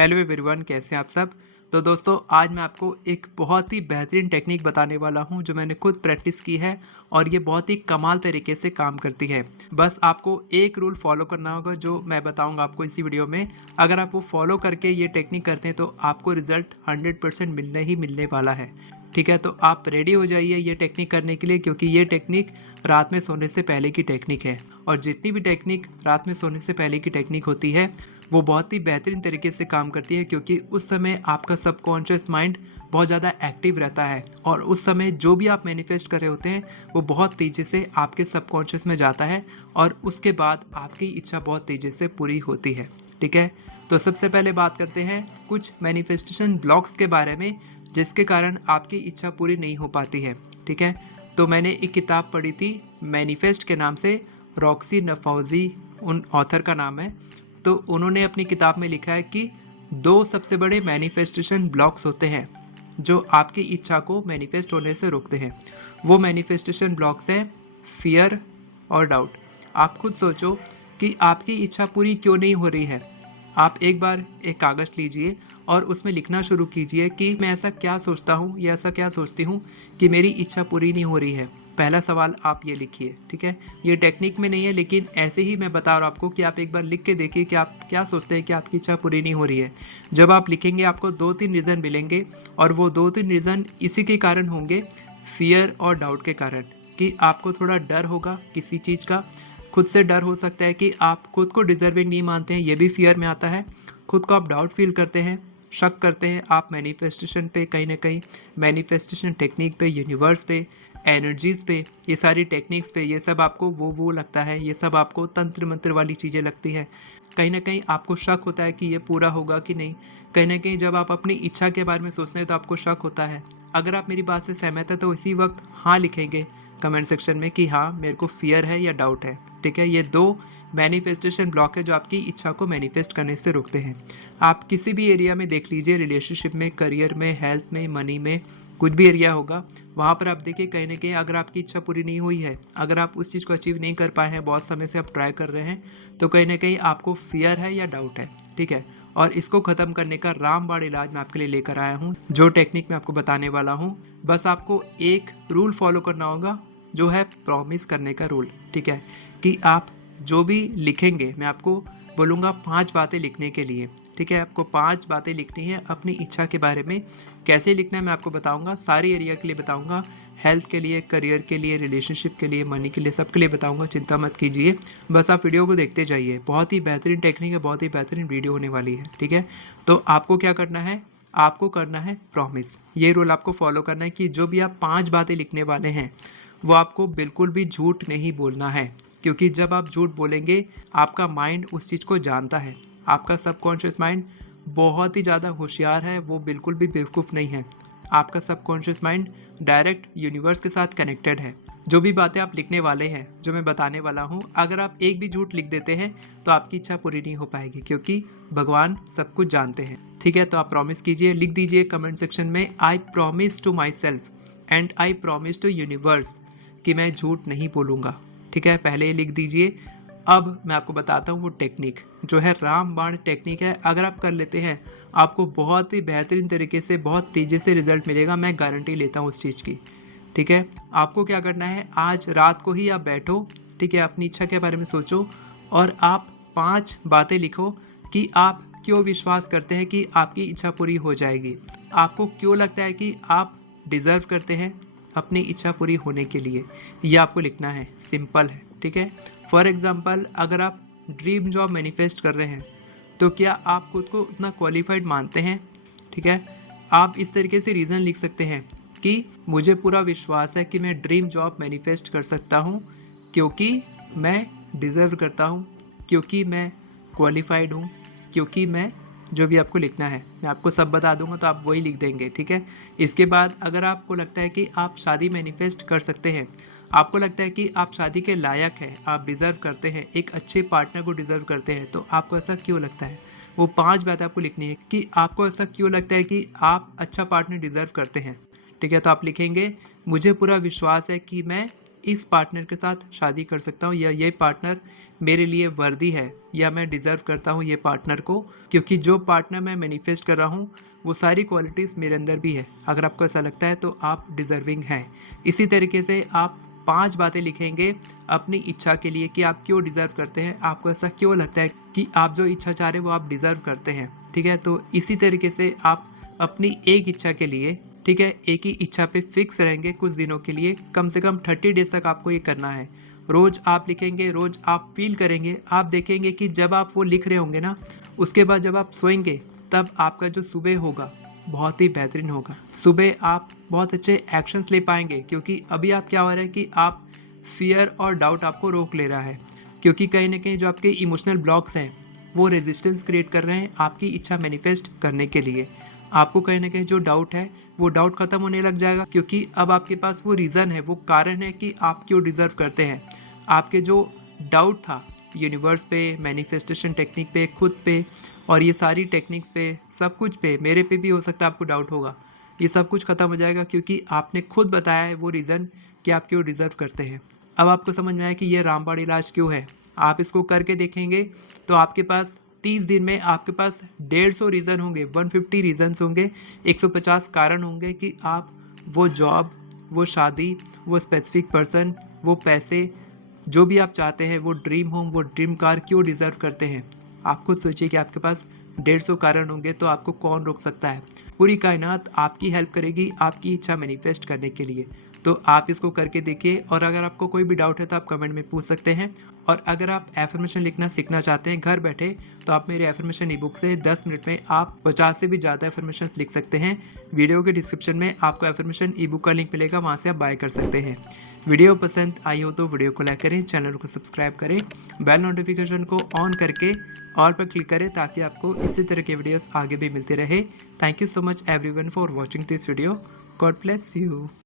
Hello everyone, कैसे हैं आप सब। तो दोस्तों, आज मैं आपको एक बहुत ही बेहतरीन टेक्निक बताने वाला हूं जो मैंने खुद प्रैक्टिस की है और ये बहुत ही कमाल तरीके से काम करती है। बस आपको एक रूल फॉलो करना होगा जो मैं बताऊंगा आपको इसी वीडियो में। अगर आप वो फॉलो करके ये टेक्निक करते हैं तो आपको रिजल्ट 100% मिलने ही मिलने वाला है। ठीक है, तो आप रेडी हो जाइए ये टेक्निक करने के लिए, क्योंकि ये टेक्निक रात में सोने से पहले की टेक्निक है। और जितनी भी टेक्निक रात में सोने से पहले की टेक्निक होती है वो बहुत ही बेहतरीन तरीके से काम करती है, क्योंकि उस समय आपका सबकॉन्शियस माइंड बहुत ज़्यादा एक्टिव रहता है और उस समय जो भी आप मैनिफेस्ट कर रहे होते हैं वो बहुत तेज़ी से आपके सबकॉन्शियस में जाता है और उसके बाद आपकी इच्छा बहुत तेज़ी से पूरी होती है। ठीक है, तो सबसे पहले बात करते हैं कुछ मैनिफेस्टेशन ब्लॉक्स के बारे में जिसके कारण आपकी इच्छा पूरी नहीं हो पाती है। ठीक है, तो मैंने एक किताब पढ़ी थी मैनिफेस्ट के नाम से, रॉक्सी नफौजी उन ऑथर का नाम है। तो उन्होंने अपनी किताब में लिखा है कि दो सबसे बड़े मैनिफेस्टेशन ब्लॉक्स होते हैं जो आपकी इच्छा को मैनिफेस्ट होने से रोकते हैं। वो मैनिफेस्टेशन ब्लॉक्स हैं फियर और डाउट। आप खुद सोचो कि आपकी इच्छा पूरी क्यों नहीं हो रही है। आप एक बार एक कागज़ लीजिए और उसमें लिखना शुरू कीजिए कि मैं ऐसा क्या सोचता हूँ या ऐसा क्या सोचती हूँ कि मेरी इच्छा पूरी नहीं हो रही है। पहला सवाल आप ये लिखिए। ठीक है, ये टेक्निक में नहीं है लेकिन ऐसे ही मैं बता रहा हूँ आपको कि आप एक बार लिख के देखिए कि आप क्या सोचते हैं कि आपकी इच्छा पूरी नहीं हो रही है। जब आप लिखेंगे आपको 2-3 रीज़न मिलेंगे और वो 2-3 रीज़न इसी के कारण होंगे, फियर और डाउट के कारण, कि आपको थोड़ा डर होगा किसी चीज़ का। खुद से डर हो सकता है कि आप खुद को डिजर्विंग नहीं मानते हैं, ये भी फियर में आता है। खुद को आप डाउट फील करते हैं, शक करते हैं आप मैनिफेस्टेशन पे, कहीं ना कहीं मैनिफेस्टेशन टेक्निक पे, यूनिवर्स पे, एनर्जीज पे, ये सारी टेक्निक्स पे, ये सब आपको वो लगता है, ये सब आपको तंत्र मंत्र वाली चीज़ें लगती हैं। कहीं ना कहीं आपको शक होता है कि ये पूरा होगा कि नहीं। कहीं ना कहीं जब आप अपनी इच्छा के बारे में सोचते हैं तो आपको शक होता है। अगर आप मेरी बात से सहमत है तो इसी वक्त हाँ लिखेंगे कमेंट सेक्शन में कि हाँ मेरे को फियर है या डाउट है। ठीक है, ये दो मैनिफेस्टेशन ब्लॉक है जो आपकी इच्छा को मैनिफेस्ट करने से रोकते हैं। आप किसी भी एरिया में देख लीजिए, रिलेशनशिप में, करियर में, हेल्थ में, मनी में, कुछ भी एरिया होगा वहाँ पर आप देखिए कहीं ना कहीं अगर आपकी इच्छा पूरी नहीं हुई है, अगर आप उस चीज़ को अचीव नहीं कर पाए हैं, बहुत समय से आप ट्राई कर रहे हैं, तो कहीं ना कहीं आपको फियर है या डाउट है। ठीक है, और इसको ख़त्म करने का रामबाण इलाज मैं आपके लिए लेकर आया हूँ, जो टेक्निक मैं आपको बताने वाला हूँ। बस आपको एक रूल फॉलो करना होगा जो है प्रॉमिस करने का रूल। ठीक है, कि आप जो भी लिखेंगे, मैं आपको बोलूँगा 5 बातें लिखने के लिए। ठीक है, आपको 5 बातें लिखनी है अपनी इच्छा के बारे में। कैसे लिखना है मैं आपको बताऊँगा, सारी एरिया के लिए बताऊँगा, हेल्थ के लिए, करियर के लिए, रिलेशनशिप के लिए, मनी के लिए, सबके लिए बताऊँगा। चिंता मत कीजिए, बस आप वीडियो को देखते जाइए। बहुत ही बेहतरीन टेक्निक है, बहुत ही बेहतरीन वीडियो होने वाली है। ठीक है, तो आपको क्या करना है, आपको करना है प्रॉमिस। ये रूल आपको फॉलो करना है कि जो भी आप 5 बातें लिखने वाले हैं वो आपको बिल्कुल भी झूठ नहीं बोलना है, क्योंकि जब आप झूठ बोलेंगे आपका माइंड उस चीज़ को जानता है। आपका सबकॉन्शियस माइंड बहुत ही ज़्यादा होशियार है, वो बिल्कुल भी बेवकूफ़ नहीं है। आपका सबकॉन्शियस माइंड डायरेक्ट यूनिवर्स के साथ कनेक्टेड है। जो भी बातें आप लिखने वाले हैं, जो मैं बताने वाला हूँ, अगर आप एक भी झूठ लिख देते हैं तो आपकी इच्छा पूरी नहीं हो पाएगी, क्योंकि भगवान सब कुछ जानते हैं। ठीक है, तो आप प्रॉमिस कीजिए, लिख दीजिए कमेंट सेक्शन में, I promise to myself and I promise to universe कि मैं झूठ नहीं बोलूँगा। ठीक है, पहले ही लिख दीजिए। अब मैं आपको बताता हूँ वो टेक्निक जो है रामबाण टेक्निक है। अगर आप कर लेते हैं आपको बहुत ही बेहतरीन तरीके से, बहुत तेज़ी से रिजल्ट मिलेगा, मैं गारंटी लेता हूँ उस चीज़ की। ठीक है, आपको क्या करना है, आज रात को ही आप बैठो, ठीक है, अपनी इच्छा के बारे में सोचो और आप 5 बातें लिखो कि आप क्यों विश्वास करते हैं कि आपकी इच्छा पूरी हो जाएगी। आपको क्यों लगता है कि आप डिज़र्व करते हैं अपनी इच्छा पूरी होने के लिए, ये आपको लिखना है। सिंपल है। ठीक है, फॉर एग्ज़ाम्पल अगर आप ड्रीम जॉब मैनिफेस्ट कर रहे हैं तो क्या आप खुद को उतना क्वालिफाइड मानते हैं। ठीक है, आप इस तरीके से रीज़न लिख सकते हैं कि मुझे पूरा विश्वास है कि मैं ड्रीम जॉब मैनिफेस्ट कर सकता हूँ, क्योंकि मैं डिज़र्व करता हूँ, क्योंकि मैं क्वालिफाइड हूँ, क्योंकि मैं, जो भी आपको लिखना है मैं आपको सब बता दूंगा तो आप वही लिख देंगे। ठीक है, इसके बाद अगर आपको लगता है कि आप शादी मैनिफेस्ट कर सकते हैं, आपको लगता है कि आप शादी के लायक हैं, आप डिज़र्व करते हैं, एक अच्छे पार्टनर को डिज़र्व करते हैं, तो आपको ऐसा क्यों लगता है, वो 5 बातें आपको लिखनी है कि आपको ऐसा क्यों लगता है कि आप अच्छा पार्टनर डिज़र्व करते हैं। ठीक है, तो आप लिखेंगे, मुझे पूरा विश्वास है कि मैं इस पार्टनर के साथ शादी कर सकता हूँ, या ये पार्टनर मेरे लिए वर्दी है, या मैं डिज़र्व करता हूँ ये पार्टनर को, क्योंकि जो पार्टनर मैं मैनिफेस्ट कर रहा हूँ वो सारी क्वालिटीज़ मेरे अंदर भी है। अगर आपको ऐसा लगता है तो आप डिज़र्विंग हैं। इसी तरीके से आप 5 बातें लिखेंगे अपनी इच्छा के लिए कि आप क्यों डिज़र्व करते हैं, आपको ऐसा क्यों लगता है कि आप जो इच्छा चाह रहे हैं वो आप डिज़र्व करते हैं। ठीक है, तो इसी तरीके से आप अपनी एक इच्छा के लिए, ठीक है, एक ही इच्छा पे फिक्स रहेंगे कुछ दिनों के लिए, कम से कम 30 डेज तक आपको ये करना है। रोज़ आप लिखेंगे, रोज़ आप फील करेंगे, आप देखेंगे कि जब आप वो लिख रहे होंगे ना, उसके बाद जब आप सोएंगे तब आपका जो सुबह होगा बहुत ही बेहतरीन होगा। सुबह आप बहुत अच्छे एक्शंस ले पाएंगे, क्योंकि अभी आप क्या हो रहा है कि आप फियर और डाउट आपको रोक ले रहा है, क्योंकि कहीं ना कहीं जो आपके इमोशनल ब्लॉक्स हैं वो रेजिस्टेंस क्रिएट कर रहे हैं आपकी इच्छा मैनिफेस्ट करने के लिए। आपको कहीं ना कहीं जो डाउट है वो डाउट खत्म होने लग जाएगा, क्योंकि अब आपके पास वो रीज़न है, वो कारण है कि आप क्यों डिज़र्व करते हैं। आपके जो डाउट था यूनिवर्स पे, मैनिफेस्टेशन टेक्निक पे, खुद पे, और ये सारी टेक्निक्स पे, सब कुछ पे, मेरे पे भी हो सकता है आपको डाउट होगा, ये सब कुछ ख़त्म हो जाएगा, क्योंकि आपने खुद बताया है वो रीज़न कि आप क्यों डिज़र्व करते हैं। अब आपको समझ में आया कि ये रामबाण इलाज क्यों है। आप इसको करके देखेंगे तो आपके पास 30 दिन में आपके पास 150 रीज़न होंगे, 150 रीज़न्स होंगे, 150 कारण होंगे कि आप वो जॉब, वो शादी, वो स्पेसिफिक पर्सन, वो पैसे, जो भी आप चाहते हैं, वो ड्रीम होम, वो ड्रीम कार क्यों डिज़र्व करते हैं। आप खुद सोचिए कि आपके पास 150 कारण होंगे तो आपको कौन रोक सकता है। पूरी कायनात आपकी हेल्प करेगी आपकी इच्छा मैनिफेस्ट करने के लिए। तो आप इसको करके देखिए, और अगर आपको कोई भी डाउट है तो आप कमेंट में पूछ सकते हैं। और अगर आप एफर्मेशन लिखना सीखना चाहते हैं घर बैठे, तो आप मेरे एफर्मेशन ई बुक से 10 मिनट में आप 50 से भी ज़्यादा एफर्मेशन लिख सकते हैं। वीडियो के डिस्क्रिप्शन में आपको एफर्मेशन ई बुक का लिंक मिलेगा, वहाँ से आप बाय कर सकते हैं। वीडियो पसंद आई हो तो वीडियो को लाइक करें, चैनल को सब्सक्राइब करें, बेल नोटिफिकेशन को ऑन करके ऑल पर क्लिक करें, ताकि आपको इसी तरह के वीडियोस आगे भी मिलते रहे। Thank you so much everyone for watching this video. God bless you.